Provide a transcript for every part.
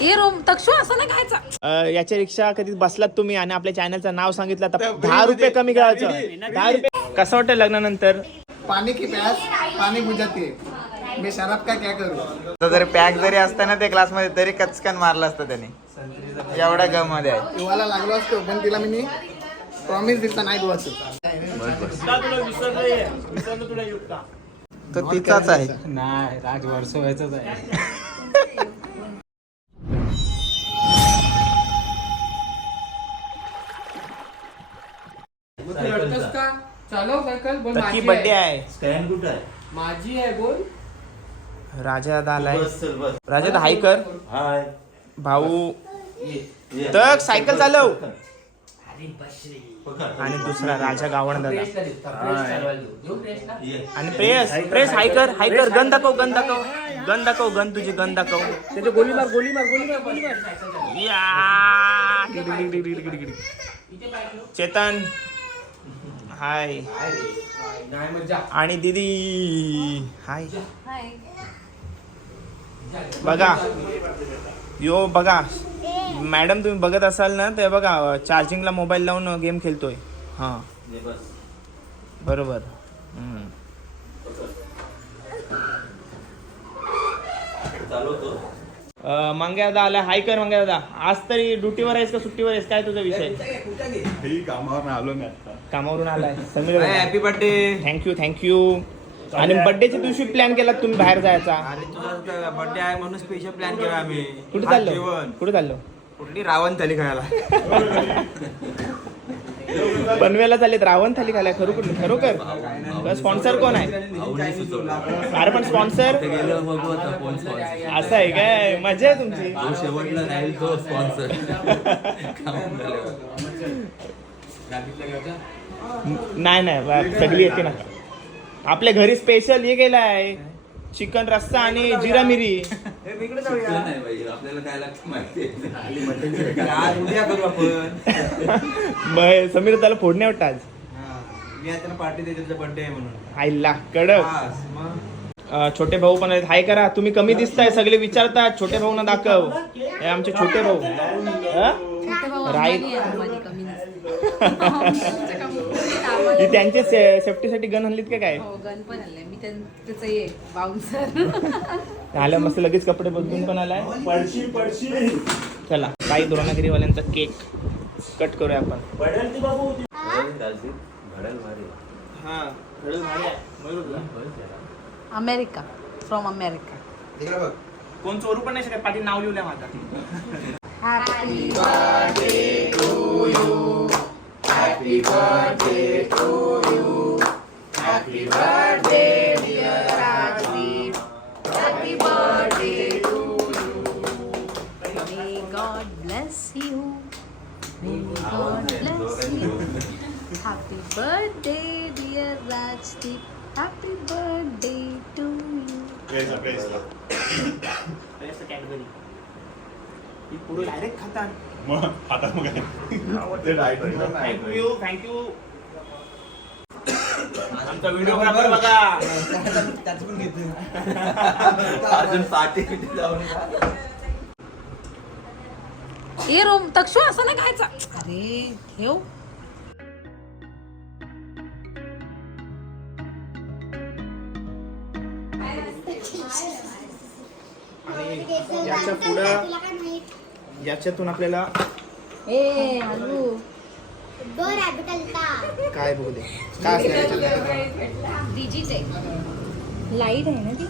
ए Rome तक्षू असं नाही खायचा. अ, याच्या रिक्षा कधी बसलात तुम्ही आणि आपल्या चॅनलचं नाव सांगितलं तर दहा रुपये कमी करायचं. दहा रुपये कसं वाटतं लग्नानंतर? पानी की प्यास? पानी बुझाती है मैं शराब का क्या करूँ? जरी पॅक जरी असताना ते क्लासमध्ये तरी कचकन मारलं असतं त्याने. एवढ्या गममध्ये आहे. युवाला लागलो असतो पण तिला मी प्रॉमिस दिलता नाही बुवाचं तो तिचाच आहे. नाही राज वर्ष व्हायचंच आहे. का? चालव सायकल बोल नक्की माझी बर्थडे आहे. आहे. माझी आहे बोल. राजा आलाय राजा दा हाय. कर भाऊ तक सायकल चालव. आणि दुसरा राजा गावण दादा. आणि प्रेस प्रेस हाय. कर हाय कर गन दाखव गन दाखव. गन दाखव गन तुझी गन दाखव. त्याची गोली मार गोली मार गोली मार गोली मार. या! डिग, डिग, डिग, डिग, डिग, डिग. चेतन. हाय. आणि दीदी हाय. बघा यो बघा. मॅडम तुम्ही बघत असाल ना ते बघा चार्जिंगला मोबाईल लावून गेम खेळतोय. हां. बरोबर. हम्म. अं, मंग्या दादा आला. हाय कर मंग्या दादा. आज तरी ड्युटीवर आहेस का सुट्टीवर आहेस? काय तुझा विषय? कामावरून आलाय. Sameer happy birthday thank you thank you आणि बर्थडेच्या दिवशी प्लॅन केला तुम्ही बाहेर जायचा. अरे तुझा बर्थडे आहे म्हणून स्पेशल प्लॅन केला आम्ही. कुठे चाललो? जेवण. कुठे चाललो? कुठली रावण थाली खायला. पनवेलला चालेत रावण थाली खायला खरोखर? खरोखर स्पॉन्सर कोण आहे? अरे पण स्पॉन्सर असं आहे काय? मजा आहे तुमची. नाही नाही सगळी येते ना. आपल्या घरी स्पेशल हे आहे चिकन रस्सा आणि जिरा मिरी. आज उद्या करू आपण. समीर त्याला फोडणे वाटतं आज. मी आता पार्टी देते तुझा बर्थडे आहे म्हणून. आईला कडक. आज मग? अं, छोटे भाऊ पण आहेत. हाय करा तुम्ही कमी दिसताय सगळे विचारतात. छोटे भाऊ ना दाखव. हे आमचे छोटे भाऊ. अं? Right. कमी नसतं. ही त्यांचे से- सेफ्टीसाठी गन आणलीत का काय? हो, गण पण आलंय मी त्यां- त्याचं ये बाउन्सर आलं मस्त लगेच कपडे बदलून पण आलाय. पडशी पडशी. चला काही द्रोणागिरीवाल्यांचा केक कट करूया आपण. हा? अमेरिका फ्रॉम अमेरिका कोण चोरू पण नाही शकत पाठी नाव लिहिलंय माझा happy Happy birthday to you. Happy birthday, dear Rajiv. Happy birthday to you. May God bless you. May God bless you. Happy birthday, dear Rajdeep. Happy birthday to you. Praise the, praise the. Praise the Cadbury. ही पुढे direct खातात. Thank you thank you आमचा videographer बघा. अजून साठी जाऊन ए Rome तक्षू असं नाही खायचा. अरे ठेव. याच्यातून आपल्याला ए हॅलो काय बघू दे. काय असणार याच्यात? लाइट आहे ना ती?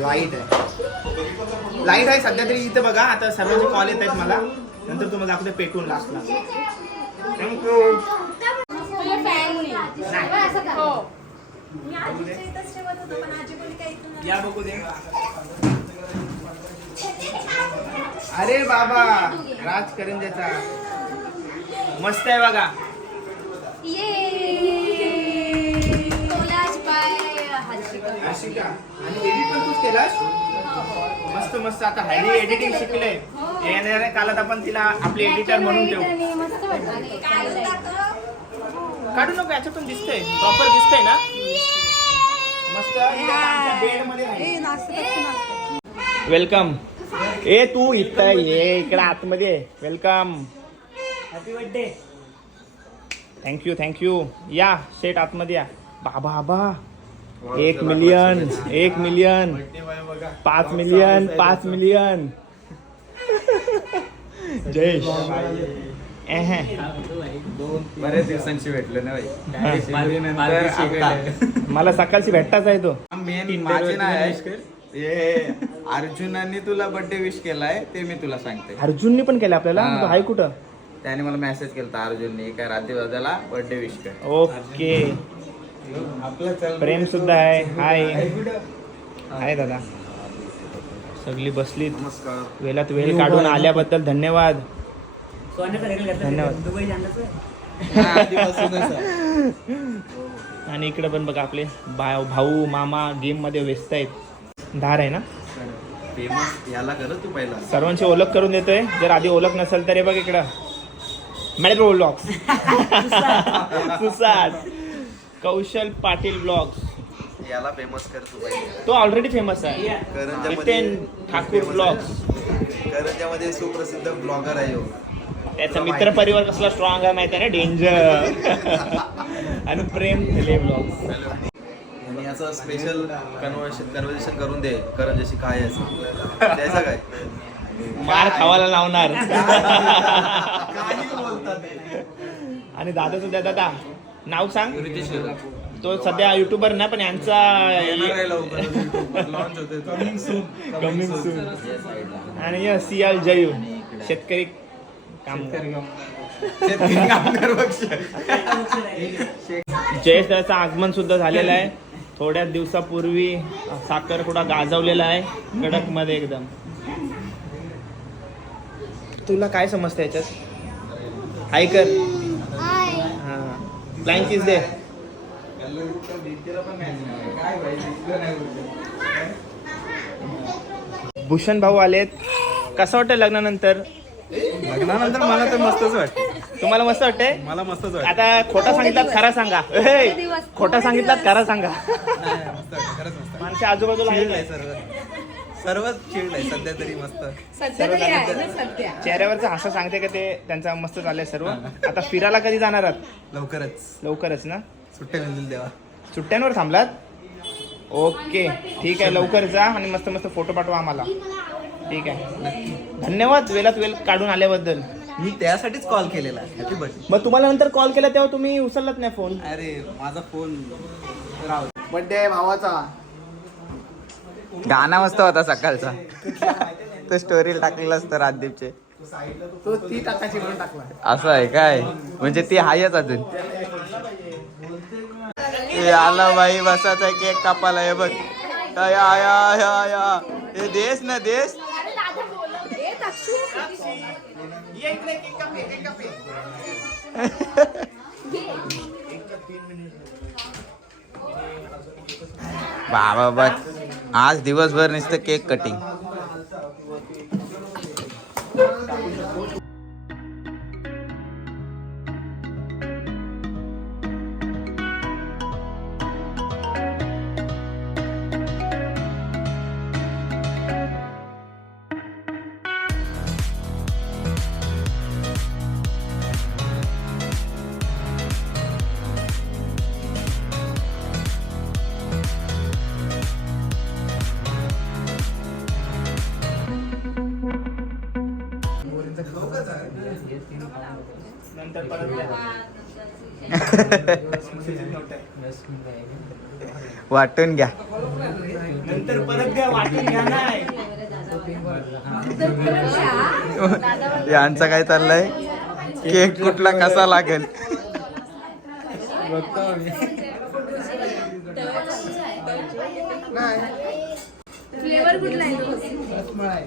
लाइट आहे. लाइट आहे सध्या तरी इथे बघा. आता सर्वांचे कॉल येत आहेत मला. नंतर तुम्हाला दाखवते पेटून थँक्यू या बघू दे. अरे बाबा राज करंजाचा मस्त आहे बघा. आणि एडिट पण तूच केलास? मस्त मस्त. आता हल्ली एडिटिंग शिकले येणाऱ्या काळात आपण तिला आपली एडिटर म्हणून ठेवू. काढू नको याच्यातून दिसतंय. प्रॉपर दिसतंय ना? मस्त. बेडमध्ये वेलकम ए तू इथं ये इकडे आतमध्ये welcome happy birthday thank you thank you या शेट आतमध्ये या. बाबा बाबा. एक मिलियन एक मिलियन पाच मिलियन पाच मिलियन जय एहे. बरेच दिवसांची भेटलो ना भाई मला सकाळची भेटताच आहे तो. मेन माझे नाही हे अर्जुनाने तुला बर्थडे विश केलाय ते मी तुला सांगते. अर्जुनने पण केलं आपल्याला? हा. तो आहे कुठं? त्याने मला मेसेज केला अर्जुनने काय रात्री दादाला बर्थडे विश कर. ओके. प्रेम सुद्धा आहे. हाय आहे दादा. सगळी बसली वेळात वेळ काढून आल्याबद्दल धन्यवाद. धन्यवाद. आणि इकडे पण बघा आपले भाऊ भाऊ मामा गेममध्ये व्यस्त आहेत. धार आहे ना? फेमस याला करत तू पहिला. सर्वांची ओळख करून देतोय. जर आधी ओळख नसेल तर हे बघ इकडं. Madam vlogs Susad Kaushal Patil vlogs याला फेमस कर तू पहिला. तो ऑलरेडी फेमस आहे. करंजामध्ये नितेन ठाकूर famous ब्लॉग्स आहे. करंजामध्ये सुप्रसिद्ध ब्लॉगर आहे. त्याचा मित्र परिवार कसला स्ट्रॉंग आहे माहिती आहे ना? डेंजर आणि प्रेम ब्लॉग्स आणि याचं स्पेशल कन्व्हर्सेशन कन्व्हर्सेशन करून दे करंजाशी काय आहे असं. द्यायचं काय? मार खावायला लावणार. आणि दादा सुद्धा दादा नाव सांग. तो सध्या युट्यूबर ना पण यांचा कमिंग सून आणि सियाल जयू शेतकरी काम जयेश दादाचं आगमन सुद्धा झालेलं आहे. थोड्या दिवसापूर्वी साखरपुडा गाजवलेला आहे कडकमध्ये एकदम. तुला काय समजतं याच्यात? हाय कर. हा. फ्लाइंग किस दे. भूषण भाऊ आलेत. कसं वाटतं लग्नानंतर? लग्नानंतर मला तर मस्तच वाटतं तुम्हाला मस्त वाटतंय? मला वाटतं आता खोटा सांगितलात खरा सांगा. ए, खोटा सांगितलात खरा सांगा. खरंच मस्त माणसे आजूबाजूला आहेत. चिल्ड आहे सर्व. सर्वच चिल्ड आहे सध्या तरी मस्त. सध्या तरी आहे ना सध्या. चेहऱ्यावरचं हसं सांगते का ते? त्यांचा मस्त चाललंय सर्व. आता फिरायला कधी जाणार आहात? लवकरच. लवकरच ना? सुट्ट्या मिळतील तेव्हा. सुट्ट्यांवर थांबलात? ओके ठीक आहे लवकर जा आणि मस्त मस्त फोटो पाठवा आम्हाला. ठीक आहे. धन्यवाद वेळात वेळ काढून आल्याबद्दल. मी त्यासाठीच कॉल केलेला. हॅपी बर्थडे मग तुम्हाला नंतर कॉल केला तेव्हा तुम्ही उचललात नाही फोन अरे माझा फोन राव बर्थडे आहे भावाचा. गाणं मस्त होता सकाळचा. तो स्टोरी टाकलेला असतं राजदीपचे. तो ती टाकायची म्हणून टाकला. असं आहे काय? म्हणजे ती हायच अजून. ए, आला बाई बसाचा केक कापाला हे बघ. या या या या या. हे देश ना देश बाबा आज दिवसभर नुसतं केक कटिंग नंतर परत द्या. वाटून घ्या. नंतर परत द्या वाटून घ्या नाही यांचं काय चाललंय? केक कुठला कसा लागेल? फ्लेवर कुठला आहे?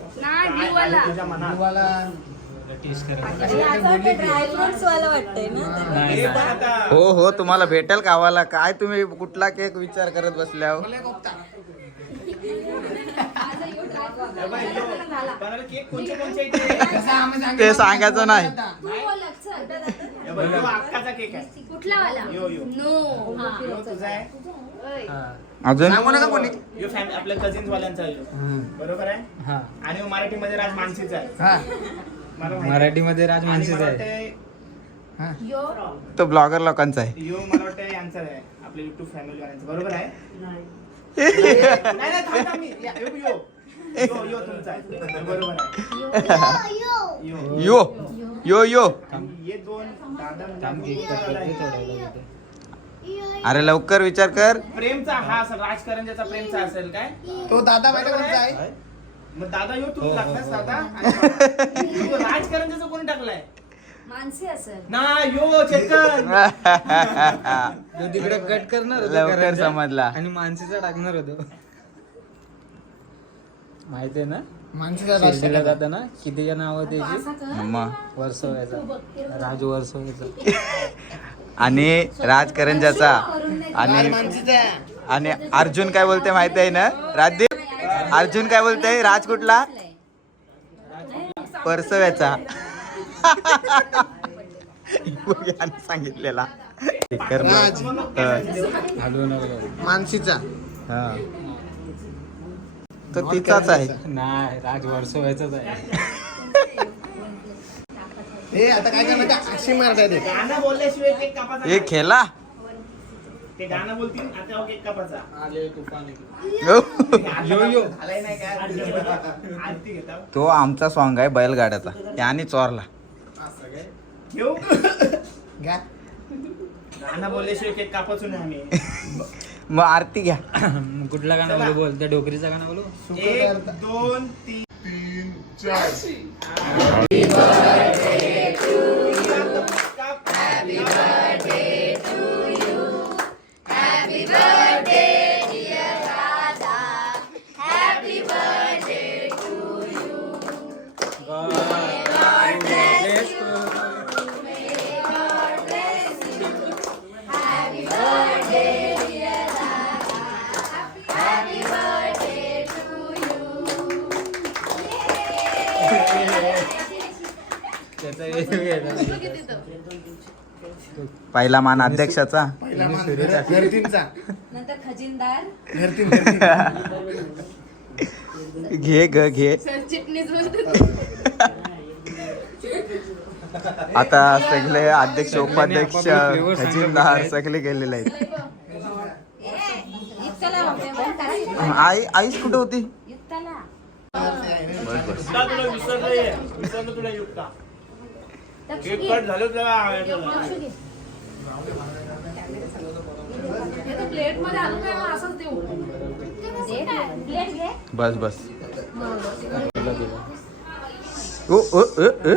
वाटतंय ना. हे हो तुम्हाला भेटेल कावाला काय तुम्ही कुठला केक विचार करत बसल्या हो? ते सांगायचं नाही. अजून? सांगू नका कोणी. यो फॅमिली आपल्या कझिन्स वाल्यांचा. बरोबर आहे? हा. आणि मराठीमध्ये राज मानसीचा हा. आहे. मराठीमध्ये राज मला आहे. तो ब्लॉगर लोकांचा आहे. यो मला वाटतं यांचा आहे. आपल्या युट्यूब फॅमिली वाल्यांचा. बरोबर आहे? नाही. नाही थांब थांब मी या, यो यो. यो यो तुमचा आहे. बरोबर आहे. यो. यो. यो यो. आणि हे दोन दादा म्हणजे आमचे अरे लवकर विचार कर. प्रेमचा हा असेल राजकारंजाचा प्रेमचा असेल काय? तो दादा माहिती कोणता आहे मग दादा यो तू लागलास दादा? आणि यो राजकारंजाचा कोणी टाकलाय? मानसी असेल. ना यो चेतन तो तिकडे कट करणार होता लवकर करायचा. समजला. आणि मानसीचा टाकणार होतो. ना? शिर्डीला राष्ट्र जाताना कितीच्या नाव त्याची? मग. वर्सोव्याचा राज वर्सोव्याचा आणि राजकरंजाचा आणि माणसाचा आणि अर्जुन काय बोलते माहिती आहे ना? राजदीप अर्जुन काय बोलते राज कुठला? परसव्याचा. सांगितलेला. मानसीचा. हा. तो तिचाच आहे. नाही राज वर्सोव्याचाच आहे. हे आता काय करणार? का अशी मारता येते हे नाही. ते गाणं बोलतील आता केक कापायचा हो. यो यो. झालाय नाही काय? आरती घेता. तो आमचा सॉन्ग आहे बैलगाड्याचा. त्याने चोरला. घेऊ घ्या. गाणं बोलल्याशिवाय केक कापायचो नाही आम्ही. मग आरती घ्या. कुठला गाणं बोलू? बोल त्या डोकरीचा गाणं बोलू? एक दोन तीन. त्याचा पहिला मान अध्यक्षाचा. पहिला मान घरतींचा. नंतर खजिनदार. घरतीन घरतीन घे ग घे. सरचिटणीस बोलतो. आता सगळे अध्यक्ष उपाध्यक्ष खजिनदार. सगळे गेलेले आहेत. आई आईच कुठे होती? युक्ता तुला विसरलं विसरलं तुला युक्ता झालं तुला घे. बस बस. ओ ओ ओ ओ.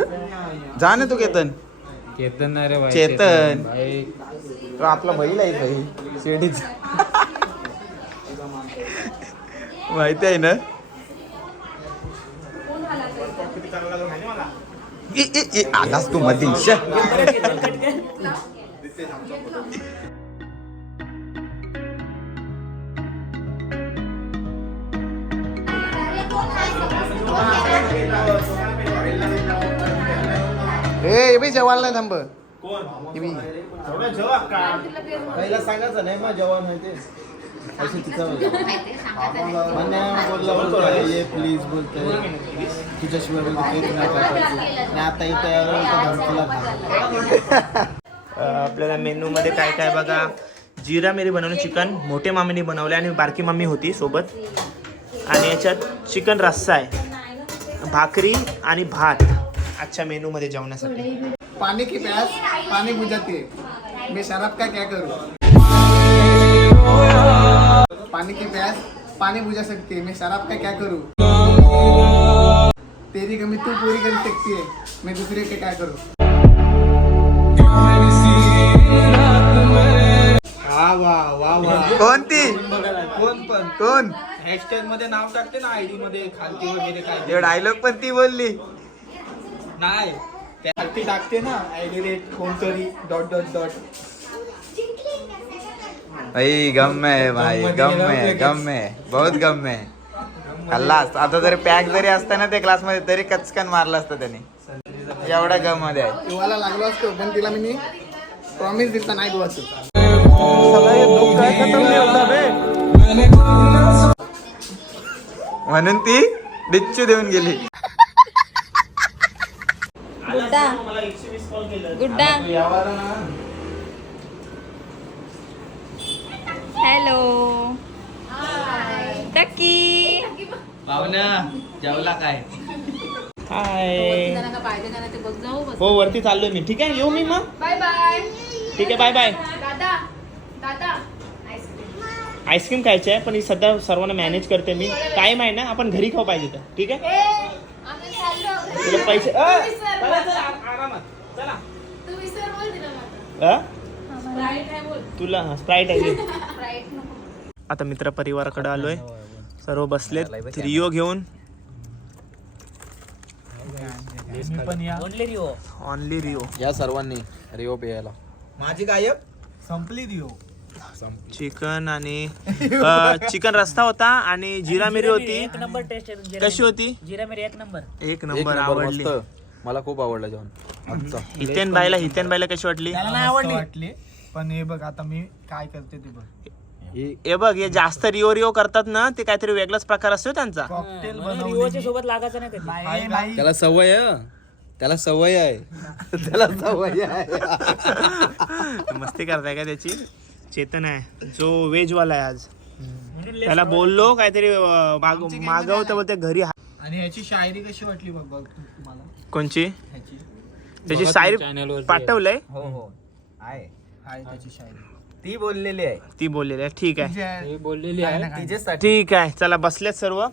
जा ना तू केतन. केतन अरे भाई चेतन. भाई. तो आपला बैल आहे भाई. शिर्डीचा माहिती आहे ना? आलास तू मध्ये ए बी जेवायला नाही थांब कोण? हे बी. थोडं जेवा का? पहिला सांगायचं नाही मग जेवण आहे ते. अशी तिचा बोलला बोलतोय ये प्लीज बोलतोय. तुझ्याशिवाय बोलतो केक नाही कापायचं आणि आता इथे आलो तर धमकीला खा. अ, आपल्याला मेनू मध्ये काय काय बघा. जिरा मिरी बनवलं चिकन. मोठे मामीने बनवले आणि बारकी मामी होती सोबत. आणि याच्यात चिकन रस्सा आहे. भाकरी आणि भात. आजच्या मेनू मध्ये जेवणासाठी. पानी की प्यास? पानी बुझाती है मैं शराब का क्या करूं? पानी की प्यास? पानी बुझा सकती. मैं शराब का क्या करूं? तेरी कमी तू पूरी कर सकती है. मैं दूसरे के क्या करूं? कोणती? कोण पण. कोण? हॅशटॅगमध्ये नाव टाकते ना आयडी मध्ये खालती वगैरे काय. डायलॉग पण ती बोलली. त्या खालती टाकते ना आयडी रेट कोणतरी डॉट डॉट डॉट. भाई गम है भाई गम है गम है बहुत गम है खाल्लास आता जरी पॅक जरी असता ना ते क्लासमध्ये तरी कचकन मारला असता त्याने. एवढ्या गममध्ये आहे. गोवाला लागलो असतो पण तिला मी प्रॉमिस दिलता नाही गोवाचं म्हणून ती डिच्चू देऊन गेली. गुड्डा. गुड्डा. हॅलो. टक्की. पाहुण्या जेवला काय? हाय. हो वरती चाललोय मी. ठीक आहे येऊ मी मग? Bye bye. ठीक आहे बाय बाय. दादा दादा. आईस्क्रीम. खायची आहे पण ही सध्या सर्वांना मॅनेज करते मी. टाइम आहे ना आपण घरी खाऊ पाहिजे तर. ठीक आहे? तुला पैसे अ, तुम्ही सर चला, चला, आ- आरामात. चला. तुम्ही सर बोल दिलं मला. अ? स्प्राईट आहे बोल. तुला स्प्राईट आहे. घे. आता मित्र परिवाराकडे आलोय. सर्व बसलेत. रिओ घेऊन. ऑनली रिओ या. सर्वांनी रिओ पेयाला माझी गायब? संपली दियो चिकन आणि चिकन रस्ता होता आणि जिरा मिरी होती. कशी होती? जिरा मेरी एक नंबर. एक एक नंबर नंबर आवडली. मला खूप आवडलं जेवण. हितेन बाईला हितेन बाईला कशी वाटली? त्याला नाही आवडली. वाटली. पण हे बघ आता मी काय करते ते बघ. ही हे बघ हे जास्त रिओ रिओ करतात ना ते काहीतरी वेगळाच प्रकार असतो त्यांचा. कॉकटेल रिओच्या बनवली सोबत लागायचं नाही. त्याला सवय आहे हं. त्याला सवय आहे. त्याला सवय आहे. मस्ती करताय का त्याची? चेतन आहे. जो व्हेज वाला आहे आज. त्याला बोललो काहीतरी अं, माग- मागव तर बोलते घरी हा- आणि ह्याची शायरी कशी वाटली बघ बघ तुम्हाला कोणची? त्याची सायरी पाठवलंय. हो हो. आहे. आहे त्याची शायरी. ती बोललेली आहे. ती बोललेली आहे. ठीक आहे. बोललेली. तिच्यासाठी. ठीक आहे. चला बसलेत सर्व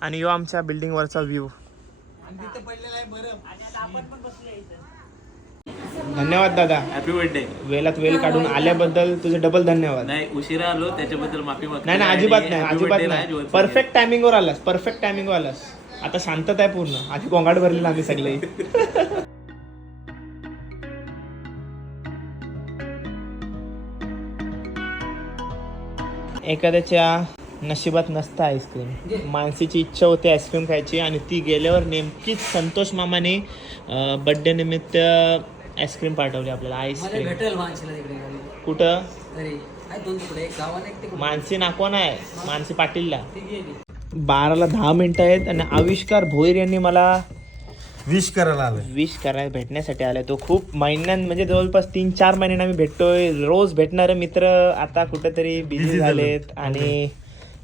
आणि यो आमच्या बिल्डिंग वरचा व्ह्यू धन्यवाद दादा. हॅपी बर्थडे वेळात वेळ काढून आल्याबद्दल तुझे डबल धन्यवाद. नाही उशिरा आलो त्याच्याबद्दल माफी मागतो. नाही नाही अजिबात नाही अजिबात नाही. परफेक्ट टायमिंगवर आलास परफेक्ट टायमिंगवर आलास. आता शांतता आहे पूर्ण. आधी गोंगाट भरलेला आम्ही सगळे. एखाद्याच्या नशिबात नसतं आईस्क्रीम. मानसीची इच्छा होती आईस्क्रीम खायची आणि ती गेल्यावर नेमकीच संतोष मामाने बड्डे निमित्त आईस्क्रीम पाठवली आपल्याला आईस्क्रीम. भेटेल तिकडे कुठं? तरी आहे दोन पुढे एक गावाने एक ते मानसी नाकवा नाही मानसी पाटीलला. बाराला दहा मिनिटं आहेत आणि आविष्कार भोईर यांनी मला विश करायला आलोय. विश करायला भेटण्यासाठी आलाय. तो खूप महिन्यां म्हणजे जवळपास तीन चार महिन्यांना आम्ही भेटतोय. रोज भेटणारे मित्र आता कुठेतरी बिझी झालेत. आणि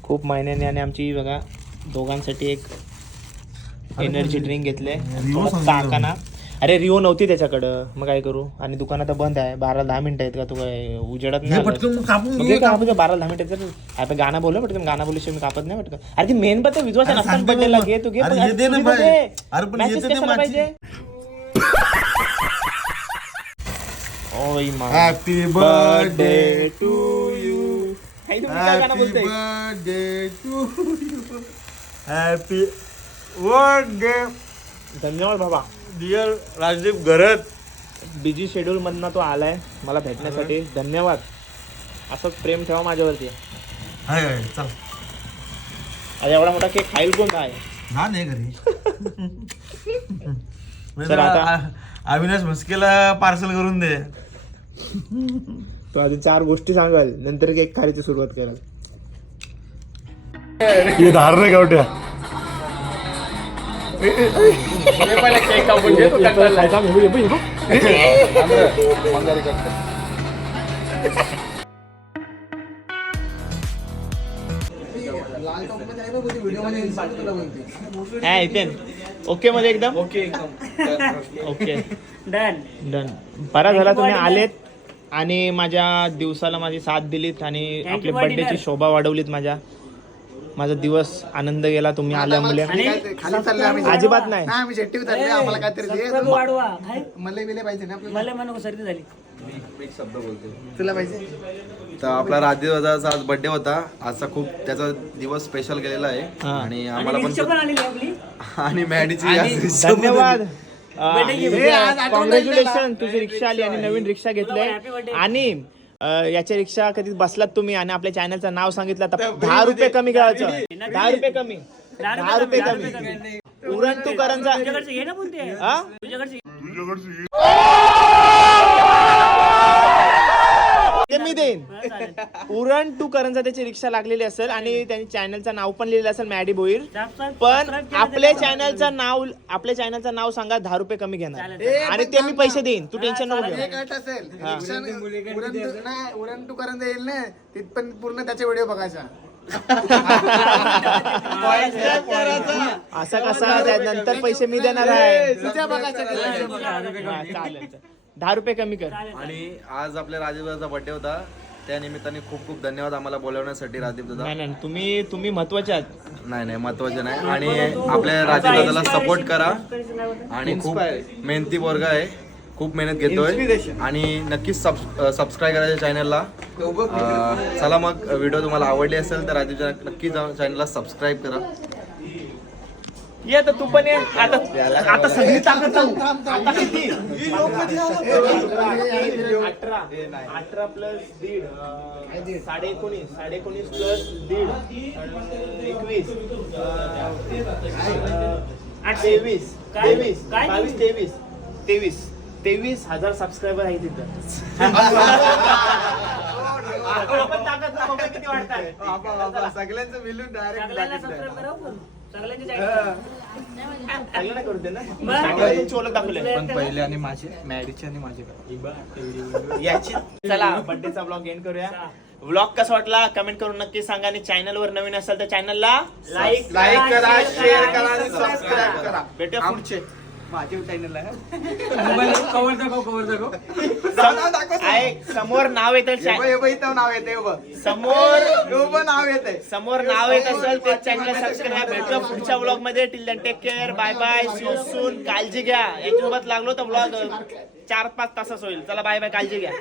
खूप महिन्यांनी आणि आमची बघा दोघांसाठी एक एनर्जी ड्रिंक घेतले ताकाना अरे रिओ नव्हती त्याच्याकडं. मग काय करू? आणि दुकान आता बंद आहे. बारा दहा मिनिटं आहेत का तू काय उजेडत नाही आलास? मग बारा दहा मिनिटं तर आपण गाणं बोललो पटकन. गाणं बोलल्याशिवाय मी कापत नाही पटकन. अरे ती मेन पण विश्वास घे तू घे पण अरे तुझी तर घे. Message कशाला पाहिजे? ओय मा. हॅपी बर्थडे टू यू गाणं बोलतोय. Birthday to you happy birthday धन्यवाद बाबा. डिअर राजदीप गरज बिझी शेड्यूल मधनं तो आलाय. मला भेटण्यासाठी. धन्यवाद. असंच प्रेम ठेवा माझ्यावरती. हाय हाय चल. अरे एवढा मोठा केक खाईल कोण? काय? ना नाही घरी. आता- आ- अविनाश म्हस्केला पार्सल करून दे. तो आधी चार गोष्टी सांगाल. नंतर केक खायची सुरुवात कराल. हे धार हा इथे ओके मध्ये एकदम? Okay okay. डन. डन. बरा झाला तुम्ही आलेत आणि माझ्या दिवसाला माझी साथ दिलीत आणि आपल्या for बर्थडेची. शोभा वाढवलीत माझ्या. माझा दिवस आनंद गेला तुम्ही आल्यामुळे खाली चाललोय आम्ही. अजिबात नाही. नाही आम्ही जेट्टी उतरले आम्हाला काहीतरी दे. सबस्क्राईब वाढवा. हाय. मला बिले पाहिजे ना आपल्याला मला म्हणू सर्दी झाली. एक शब्द बोलते तुला पाहिजे? तर आपला राजदेवाचा आज बर्थडे होता. आजचा खूप त्याचा दिवस स्पेशल गेलेला आहे. हा. आणि आणि आम्हाला रिक्षा पण पण आलेली आपली. आणि मॅडीची आज- धन्यवाद. birthday कॉंग्रॅच्युलेशन तुझी रिक्षा आली आणि नवीन रिक्षा घेतले happy birthday. आणि याच्या रिक्षा कधी बसलात तुम्ही आणि आपल्या चॅनलचं नाव सांगितलं तर दहा रुपये कमी करायचं. दहा रुपये कमी. दहा रुपये कमी. उरण तू करंजा तुझ्याकडचे घे ना पण ते हा तुझ्याकडचे ते मी देईन. उरण टू करंजा त्याची रिक्षा लागलेली असेल आणि त्यांनी चॅनलचं नाव पण लिहिलेलं असेल मॅडी भोईर पण आपल्या चॅनलचं नाव आपल्या चॅनलचं नाव सांगा दहा रुपये कमी घेणार. आणि ते मी पैसे देईन. तू टेन्शन नको घेऊ. उरण तू करंद येईल ना. तिथपर्यंत पूर्ण त्याचे व्हिडिओ बघायचा. असा कसा त्यानंतर पैसे मी देणार आहे. दहा रुपये कमी कर. आणि आज आपल्या राजीव दादाचा बर्थडे होता. त्या निमित्ताने खूप खूप धन्यवाद आम्हाला बोलवण्यासाठी राजीव दादा. नाही नाही तुम्ही तुम्ही महत्त्वाचे आहात. नाही नाही महत्त्वाचे नाही. आणि आपल्या राजीव दादाला सपोर्ट करा. आणि खूप मेहनती वर्ग आहे. खूप मेहनत घेतोय. आणि नक्कीच सबस्क्राईब करायच्या चॅनलला चला मग व्हिडिओ तुम्हाला आवडली असेल तर राजीवच्या नक्की चॅनलला सबस्क्राईब करा. ये आता तू पण ये. आता आता सगळी ताकद जाऊ. आता किती? अठरा. अठरा. प्लस दीड साडे एकोणीस. साडे एकोणीस प्लस दीड एकवीस तेवीस तेवीस काय? बावीस तेवीस. तेवीस. तेवीस हजार सबस्क्रायबर आहे तिथं आपण ताकद किती वाढतात? सगळ्यांचं मिळून सगळ्यांना सबस्क्राईब करा पण. पहिले आणि माझे मॅडीचे आणि माझे याची चला. बर्थडेचा ब्लॉग एंड करूया. ब्लॉग कसा वाटला? कमेंट करून नक्की सांगा. आणि चॅनल वर नवीन असेल तर चॅनलला Like लाईक करा शेअर करा आणि सबस्क्राईब करा. भेटूया पुढचे. माझे चॅनल आहे. आहे समोर नाव येतं चा- हे बघ, इथं नाव येते समोर नाव येते समोर नाव येत असेल ते चॅनल सबस्क्राईब भेटूया पुढच्या ब्लॉगमध्ये. Till then take care bye bye see soon काळजी घ्या. याच्यासोबत लागलो तर ब्लॉग चार पाच तासाच होईल. चला बाय बाय काळजी घ्या.